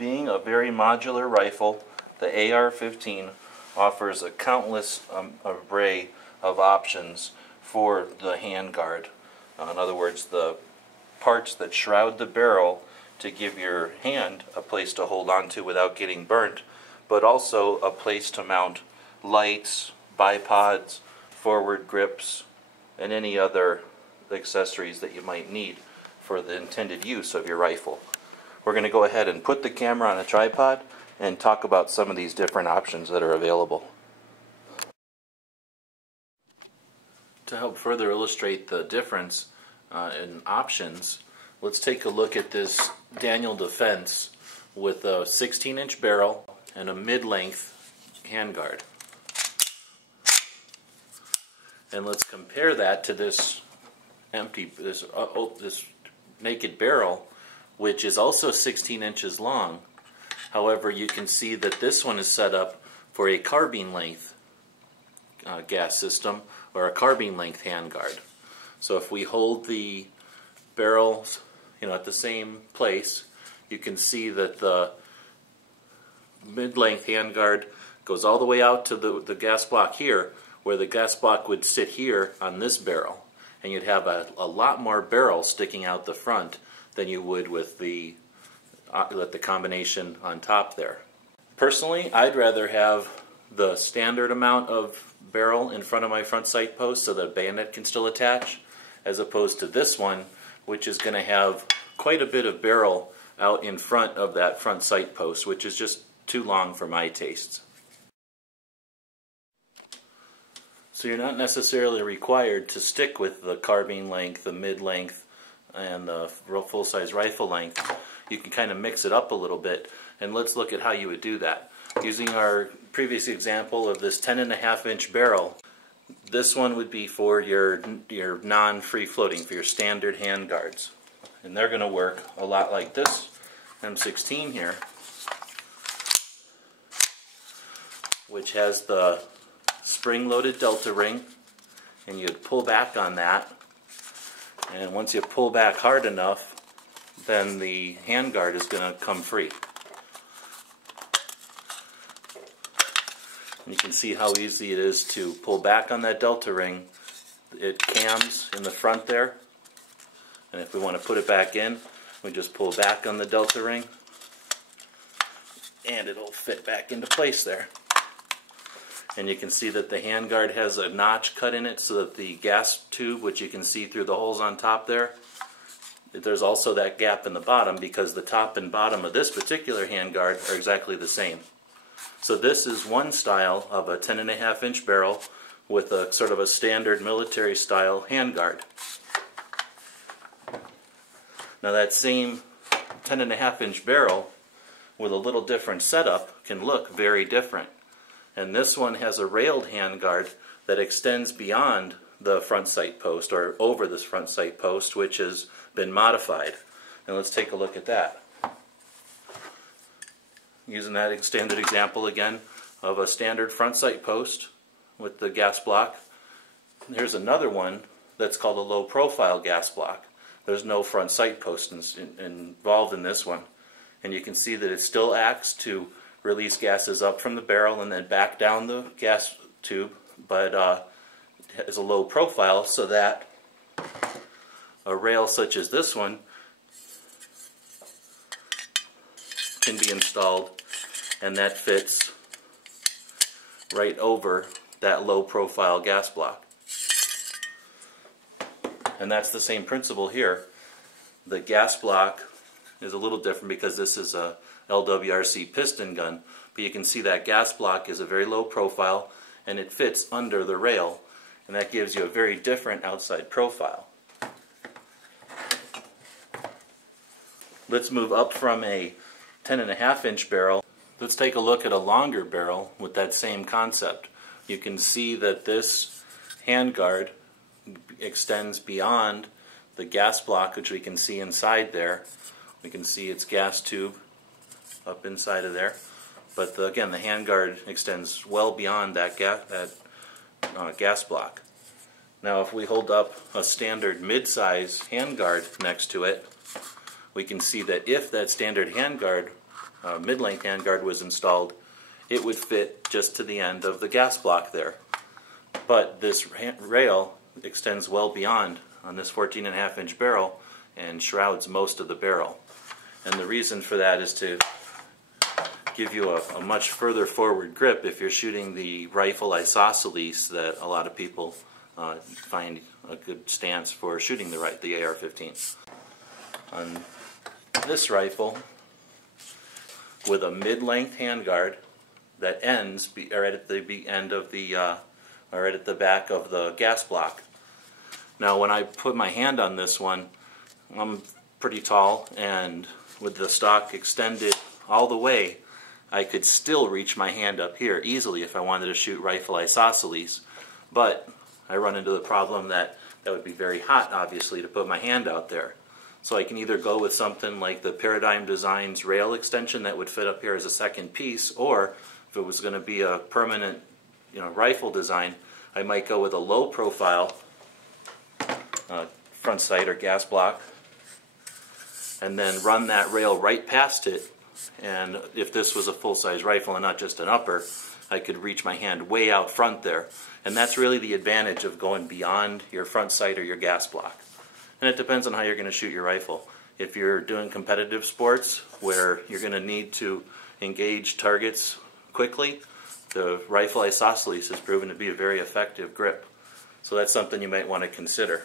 Being a very modular rifle, the AR-15 offers a countless array of options for the handguard. In other words, the parts that shroud the barrel to give your hand a place to hold on to without getting burnt, but also a place to mount lights, bipods, forward grips, and any other accessories that you might need for the intended use of your rifle. We're going to go ahead and put the camera on a tripod and talk about some of these different options that are available. To help further illustrate the difference in options, let's take a look at this Daniel Defense with a 16-inch barrel and a mid-length handguard. And let's compare that to this this naked barrel, which is also 16 inches long. However, you can see that this one is set up for a carbine length gas system, or a carbine length handguard. So if we hold the barrels, at the same place, you can see that the mid-length handguard goes all the way out to the gas block here, where the gas block would sit here on this barrel, and you'd have a lot more barrel sticking out the front than you would with the combination on top there. Personally, I'd rather have the standard amount of barrel in front of my front sight post so that a bayonet can still attach, as opposed to this one, which is going to have quite a bit of barrel out in front of that front sight post, which is just too long for my tastes. So you're not necessarily required to stick with the carbine length, the mid-length, and the full-size rifle length. You can kind of mix it up a little bit, and let's look at how you would do that. Using our previous example of this 10.5-inch barrel, this one would be for your non-free floating, for your standard handguards. And they're going to work a lot like this M16 here, which has the spring-loaded delta ring, and you'd pull back on that, and once you pull back hard enough, then the handguard is going to come free. And you can see how easy it is to pull back on that delta ring. It cams in the front there, and if we want to put it back in, we just pull back on the delta ring, and it'll fit back into place there. And you can see that the handguard has a notch cut in it so that the gas tube, which you can see through the holes on top there, there's also that gap in the bottom because the top and bottom of this particular handguard are exactly the same. So this is one style of a 10.5-inch barrel with a sort of a standard military style handguard. Now that same 10.5-inch barrel with a little different setup can look very different. And this one has a railed handguard that extends beyond the front sight post, or over this front sight post, which has been modified. And let's take a look at that. Using that extended example again of a standard front sight post with the gas block. Here's another one that's called a low profile gas block. There's no front sight post involved in this one. And you can see that it still acts to release gases up from the barrel and then back down the gas tube, but it has a low profile so that a rail such as this one can be installed, and that fits right over that low profile gas block. And that's the same principle here. The gas block is a little different because this is a LWRC piston gun, but you can see that gas block is a very low profile and it fits under the rail, and that gives you a very different outside profile. Let's move up from a 10.5-inch barrel. Let's take a look at a longer barrel with that same concept. You can see that this handguard extends beyond the gas block, which we can see inside there. We can see its gas tube up inside of there, but again, the handguard extends well beyond that gas block. Now if we hold up a standard mid-size handguard next to it, we can see that if that standard handguard mid-length handguard was installed, it would fit just to the end of the gas block there. But this rail extends well beyond on this 14.5-inch barrel and shrouds most of the barrel. And the reason for that is to give you a much further forward grip if you're shooting the rifle isosceles that a lot of people find a good stance for shooting the AR-15. On this rifle, with a mid-length handguard that ends right at the end of the right at the back of the gas block. Now, when I put my hand on this one, I'm pretty tall, and with the stock extended all the way, I could still reach my hand up here easily if I wanted to shoot rifle isosceles. But I run into the problem that would be very hot, obviously, to put my hand out there. So I can either go with something like the Paradigm Designs rail extension that would fit up here as a second piece, or if it was going to be a permanent, rifle design, I might go with a low profile front sight or gas block, and then run that rail right past it. And if this was a full-size rifle and not just an upper, I could reach my hand way out front there. And that's really the advantage of going beyond your front sight or your gas block. And it depends on how you're going to shoot your rifle. If you're doing competitive sports where you're going to need to engage targets quickly, the rifle isosceles has proven to be a very effective grip. So that's something you might want to consider.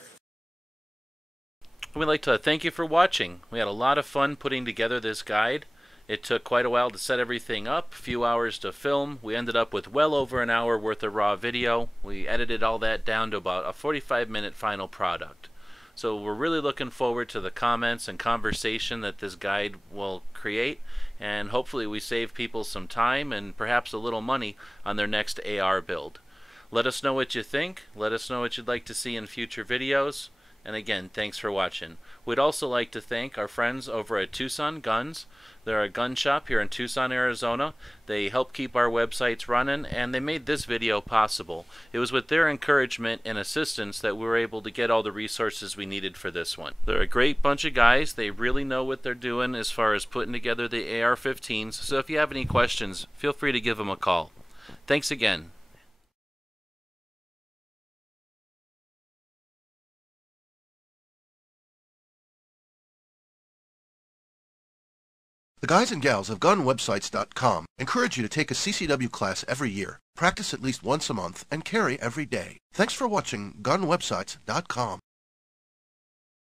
We'd like to thank you for watching. We had a lot of fun putting together this guide. It took quite a while to set everything up, a few hours to film. We ended up with well over an hour worth of raw video. We edited all that down to about a 45-minute final product. So we're really looking forward to the comments and conversation that this guide will create, and hopefully we save people some time and perhaps a little money on their next AR build. Let us know what you think. Let us know what you'd like to see in future videos. And again, thanks for watching. We'd also like to thank our friends over at Tucson Guns. They're a gun shop here in Tucson, Arizona. They help keep our websites running, and they made this video possible. It was with their encouragement and assistance that we were able to get all the resources we needed for this one. They're a great bunch of guys. They really know what they're doing as far as putting together the AR-15s. So if you have any questions, feel free to give them a call. Thanks again. The guys and gals of GunWebsites.com encourage you to take a CCW class every year, practice at least once a month, and carry every day. Thanks for watching GunWebsites.com.